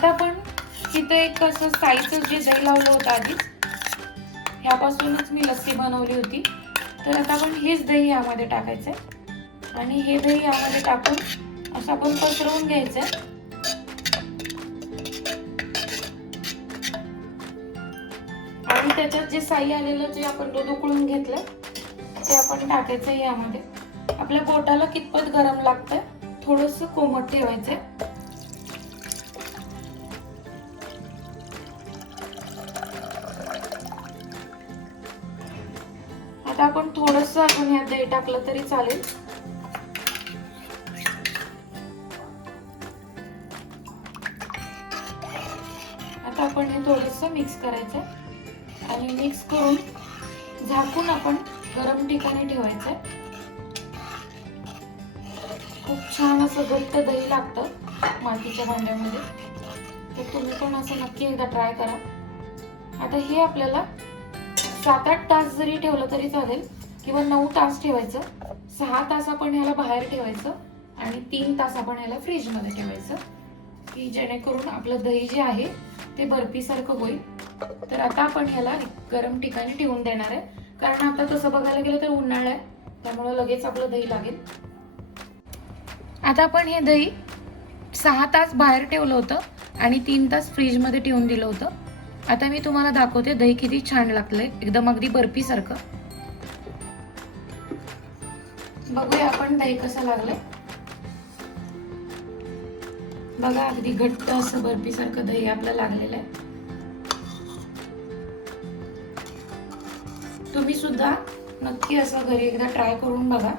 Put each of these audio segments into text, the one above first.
आता आपण तिथे एक असं साईचं जे दही लावलं होतं आधीच, ह्यापासूनच मी लस्सी बनवली होती. तर आता आपण हेच दही यामध्ये टाकायचंय आणि हे दही यामध्ये टाकून असं आपण पसरवून घ्यायचंय. आणि त्याच्यात जे साई आलेलं जे आपण दूध उकळून घेतलंय ते आपण टाकायचंय यामध्ये. आपल्या पोटाला कितपत गरम लागतंय, थोडंसं कोमट ठेवायचंय. आता आपण थोडंसं अजून यात दही टाकलं तरी चालेल. आता आपण हे थोडंसं मिक्स करायचंय आणि मिक्स करून झाकून आपण गरम ठिकाणी ठेवायचंय. खूप छान असं घट्ट दही लागतं मातीच्या भांड्यामध्ये, तर तुम्ही पण असं नक्की एकदा ट्राय करा. आता हे आपल्याला 7-8 तास जरी ठेवलं तरी चालेल किंवा 9 तास ठेवायचं. 6 तास आपण ह्याला बाहेर ठेवायचं आणि 3 तास आपण ह्याला फ्रीज मध्ये ठेवायचं, की जेणेकरून आपलं दही जे आहे ते बर्फी सारखं होईल. तर आता आपण ह्याला गरम ठिकाणी ठेवून देणार आहे, कारण आता तसं बघायला गेलं तर उन्हाळा आहे, त्यामुळे लगेच आपलं दही लागेल. आता आपण हे दही 6 तास बाहेर ठेवलं होतं आणि 3 तास फ्रीज मध्ये ठेवून दिलं होतं. आता मी तुम्हाला दाखवते दही किती छान लागलंय, एकदम अगदी बर्फी सारखं. बघूया आपण दही कसं लागलंय. बघा अगदी घट्ट असं बर्फी सारखं दही आपलं लागलेलं आहे. तुम्ही सुद्धा नक्की असं घरी एकदा ट्राय करून बघा.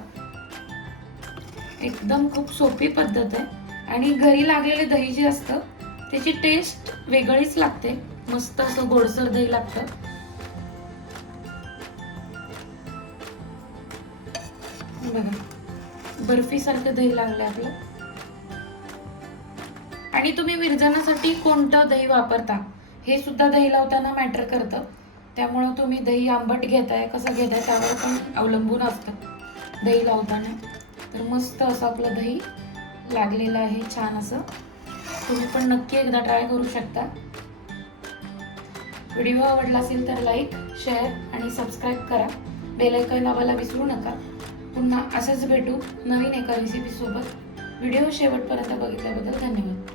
एकदम खूप सोपी पद्धत आहे आणि घरी लागलेले दही जे असतं त्याची टेस्ट वेगळीच लागते. मस्त असं गोडसर दही लागतं. बघा बर्फी सारखं दही लागलंय आपलं. आणि तुम्ही विरजणासाठी कोणतं दही वापरता हे सुद्धा दही लावताना मॅटर करतं. त्यामुळं तुम्ही दही आंबट घेताय कसं घेताय त्यावर पण अवलंबून असतं दही लावताना. तर मस्त असं आपलं दही लागलेलं आहे छान असं. तुम्ही पण नक्की एकदा ट्राय करू शकता. व्हिडिओ आवडला असेल तर लाईक, शेअर आणि सबस्क्राईब करा. बेल आयकॉन दाबायला विसरू नका. पुन्हा असंच भेटू नवीन एका रेसिपी सोबत. व्हिडिओ शेवटपर्यंत बघितल्याबद्दल धन्यवाद.